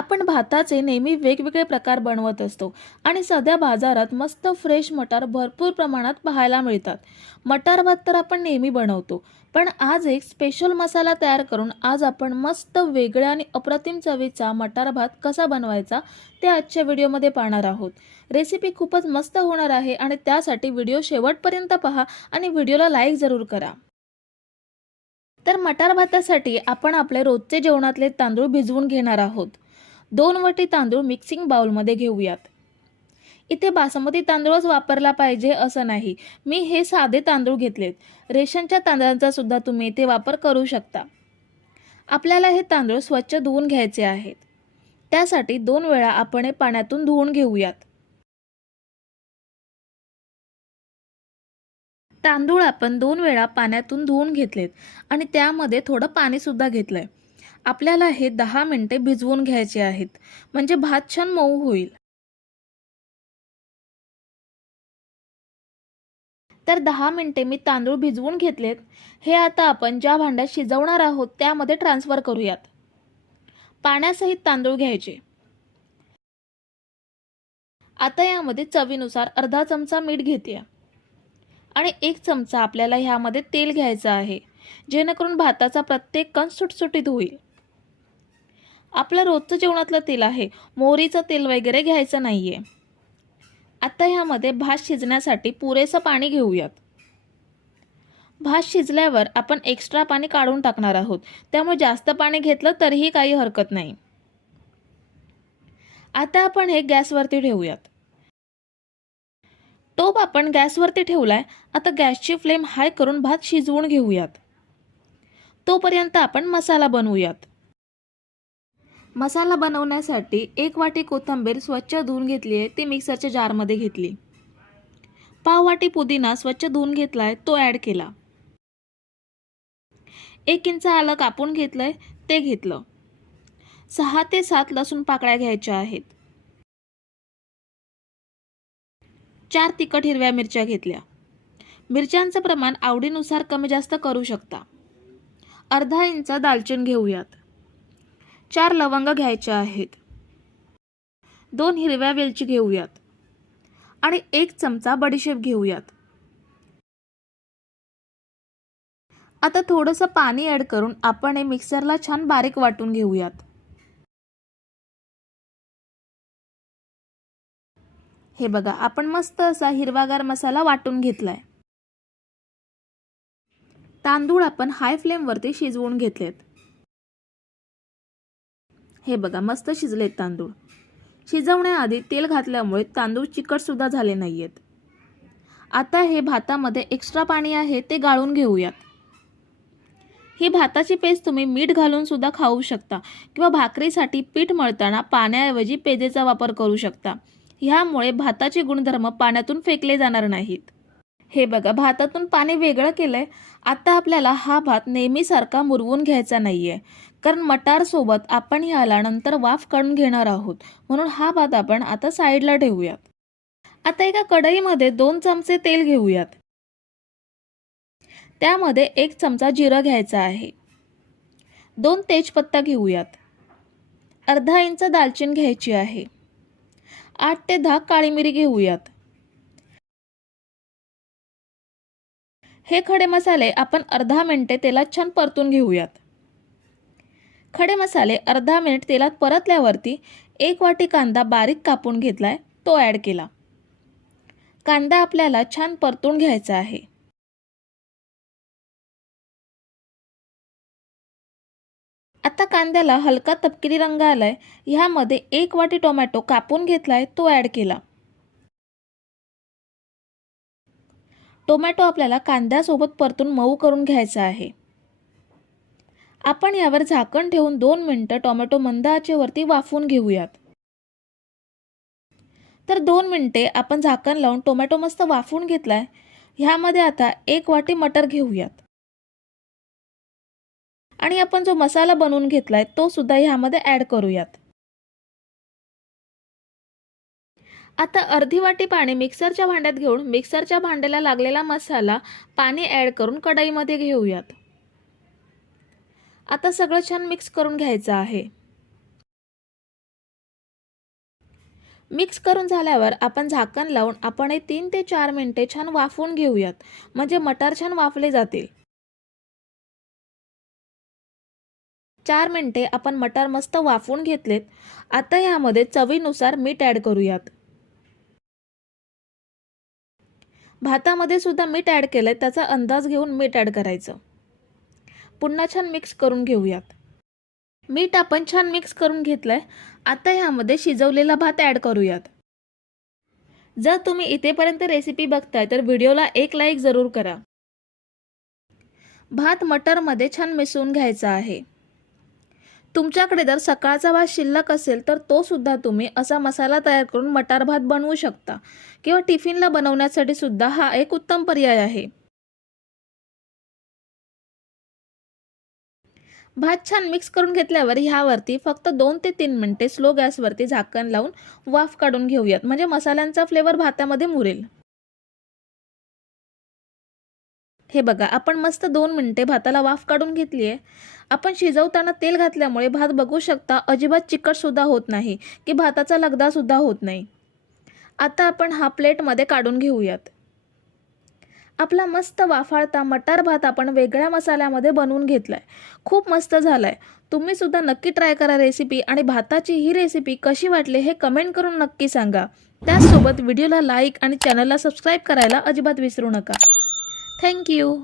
आपण भाताचे नेहमी वेगवेगळे प्रकार बनवत असतो आणि सध्या बाजारात मस्त फ्रेश मटार भरपूर प्रमाणात पाहायला मिळतात. मटार भात तर आपण नेहमी बनवतो पण आज एक स्पेशल मसाला तयार करून आज आपण मस्त वेगळ्या आणि अप्रतिम चवीचा मटार भात कसा बनवायचा ते आजच्या व्हिडिओमध्ये पाहणार आहोत. रेसिपी खूपच मस्त होणार आहे आणि त्यासाठी व्हिडिओ शेवटपर्यंत पहा आणि व्हिडिओला लाईक जरूर करा. तर मटार भातासाठी आपण आपले रोजचे जेवणातले तांदूळ भिजवून घेणार आहोत. दोन वाटी तांदूळ मिक्सिंग बाउलमध्ये घेऊयात. इथे बासमती तांदूळच वापरला पाहिजे असं नाही. मी हे साधे तांदूळ घेतलेत. रेशनच्या तांदळांचा सुद्धा तुम्ही इथे वापर करू शकता. आपल्याला हे तांदूळ स्वच्छ धुवून घ्यायचे आहेत. त्यासाठी दोन वेळा आपण हे पाण्यातून धुवून घेऊयात. तांदूळ आपण दोन वेळा पाण्यातून धुवून घेतलेत आणि त्यामध्ये थोडं पाणीसुद्धा घेतलंय. आपल्याला हे दहा मिनिटे भिजवून घ्यायचे आहेत. म्हणजे भात छान मऊ होईल. तर दहा मिनिटे मी तांदूळ भिजवून घेतलेत. हे आता आपण ज्या भांड्यात शिजवणार आहोत त्यामध्ये ट्रान्सफर करूयात. पाण्यासहित तांदूळ घ्यायचे. आता यामध्ये चवीनुसार अर्धा चमचा मीठ घेते आणि एक चमचा आपल्याला ह्यामध्ये तेल घ्यायचं आहे. जेणेकरून भाताचा प्रत्येक कण सुटसुटीत होईल. आपलं रोजचं जेवणातलं तेल आहे. मोहरीचं तेल वगैरे घ्यायचं नाही आहे आता ह्यामध्ये भात शिजण्यासाठी पुरेसं पाणी घेऊयात. भात शिजल्यावर आपण एक्स्ट्रा पाणी काढून टाकणार आहोत. त्यामुळे जास्त पाणी घेतलं तरीही काही हरकत नाही. आता आपण हे गॅसवरती ठेवूयात. टोप आपण गॅसवरती ठेवलाय. आता गॅसची फ्लेम हाय करून भात शिजवून घेऊयात. तोपर्यंत आपण मसाला बनवूयात. मसाला बनवण्यासाठी एक वाटी कोथिंबीर स्वच्छ धुवून घेतली आहे. ती मिक्सरच्या जारमध्ये घेतली. पाव वाटी पुदिना स्वच्छ धुवून घेतलाय तो ॲड केला. एक इंच आलं कापून घेतलंय ते घेतलं. सहा ते सात लसूण पाकळ्या घ्यायच्या आहेत. चार तिखट हिरव्या मिरच्या घेतल्या. मिरच्यांचं प्रमाण आवडीनुसार कमी जास्त करू शकता. अर्धा इंच दालचिन घेऊयात. चार लवंग घ्यायच्या आहेत. दोन हिरव्या वेलची घेऊयात आणि एक चमचा बडीशेप घेऊयात. आता थोडंसं पाणी ॲड करून आपण हे मिक्सरला छान बारीक वाटून घेऊयात. हे बघा आपण मस्त असा हिरवागार मसाला वाटून घेतलाय. तांदूळ आपण हाय फ्लेमवरती शिजवून घेतलेत. हे बघा मस्त शिजलेत तांदूळ. शिजवण्याआधी तेल घातल्यामुळे तांदूळ चिकटसुद्धा झाले नाही आहेत आता हे भातामध्ये एक्स्ट्रा पाणी आहे ते गाळून घेऊयात. ही भाताची पेस्ट तुम्ही मीठ घालून सुद्धा खाऊ शकता किंवा भाकरीसाठी पीठ मळताना पाण्याऐवजी पेजेचा वापर करू शकता. ह्यामुळे भाताचे गुणधर्म पाण्यातून फेकले जाणार नाहीत. हे बघा भातातून पाणी वेगळं केलंय. आता आपल्याला हा भात नेहमीसारखा मुरवून घ्यायचा नाहीये. कारण मटारसोबत आपण ह्याला नंतर वाफ काढून घेणार आहोत. म्हणून हा भात आपण आता साईडला ठेवूयात. आता एका कढईमध्ये दोन चमचे तेल घेऊयात. त्यामध्ये एक चमचा जिरं घ्यायचा आहे. दोन तेजपत्ता घेऊयात. अर्धा इंच दालचिन घ्यायची आहे. आठ ते दहा काळी मिरी घेऊयात. हे खडे मसाले आपण अर्धा मिनटे तेलात छान परतून घेऊयात. खडे मसाले अर्धा मिनिट तेलात परतल्यावरती एक वाटी कांदा बारीक कापून घेतलाय तो ॲड केला. कांदा आपल्याला छान परतून घ्यायचा आहे. आता कांद्याला हलका तपकिरी रंग आलाय ह्यामध्ये एक वाटी टोमॅटो कापून घेतलाय तो ॲड केला. टोमॅटो आपल्याला कांद्यासोबत परतून मऊ करून घ्यायचा आहे. आपण यावर झाकण ठेवून दोन मिनटं टोमॅटो मंद आचेवरती वाफवून घेऊयात. तर दोन मिनटे आपण झाकण लावून टोमॅटो मस्त वाफवून घेतलाय. ह्यामध्ये आता एक वाटी मटर घेऊयात. आणि आपण जो मसाला बनवून घेतलाय तो सुद्धा ह्यामध्ये ॲड करूयात. आता अर्धी वाटी पाणी मिक्सरच्या भांड्यात घेऊन मिक्सरच्या भांड्याला लागलेला मसाला पाणी ॲड करून कढईमध्ये घेऊयात. आता सगळं छान मिक्स करून घ्यायचं आहे. मिक्स करून झाल्यावर आपण झाकण लावून आपण हे तीन ते चार मिनटे छान वाफवून घेऊयात. म्हणजे मटार छान वाफले जातील. चार मिनटे आपण मटार मस्त वाफवून घेतलेत. आता यामध्ये चवीनुसार मीठ ॲड करूयात. भातामध्ये सुद्धा मीठ ॲड केलंय त्याचा अंदाज घेऊन मीठ ॲड करायचं. पुन्हा छान मिक्स करून घेऊयात. मीठ आपण छान मिक्स करून घेतलंय. आता ह्यामध्ये शिजवलेला भात ॲड करूयात. जर तुम्ही इथेपर्यंत रेसिपी बघताय तर व्हिडिओला एक लाईक जरूर करा. भात मटरमध्ये छान मिसळून घ्यायचा आहे. तुमच्याकडे जर सकाळचा भात शिल्लक असेल तर तो सुद्धा तुम्ही असा मसाला तयार करून मटार भात बनवू शकता. किंवा टिफिनला बनवण्यासाठी सुद्धा हा एक उत्तम पर्याय आहे. भात छान मिक्स करून घेतल्यावर ह्यावरती फक्त दोन ते तीन मिनटे स्लो गॅसवरती झाकण लावून वाफ काढून घेऊयात. म्हणजे मसाल्यांचा फ्लेवर भातामध्ये मुरेल. हे बघा आपण मस्त दोन मिनटे भाताला वाफ काढून घेतली आहे आपण शिजवताना तेल घातल्यामुळे भात बघू शकता अजिबात चिकटसुद्धा होत नाही की भाताचा लगदासुद्धा होत नाही. आता आपण हा प्लेटमध्ये काढून घेऊयात. आपला मस्त वाफाळता मटार भात आपण वेगळ्या मसाल्यामध्ये बनवून घेतला आहे खूप मस्त झाला आहे तुम्ही सुद्धा नक्की ट्राय करा रेसिपी आणि भाताची ही रेसिपी कशी वाटली हे कमेंट करून नक्की सांगा. त्याचसोबत व्हिडिओला लाईक आणि चॅनलला सबस्क्राईब करायला अजिबात विसरू नका. थँक्यू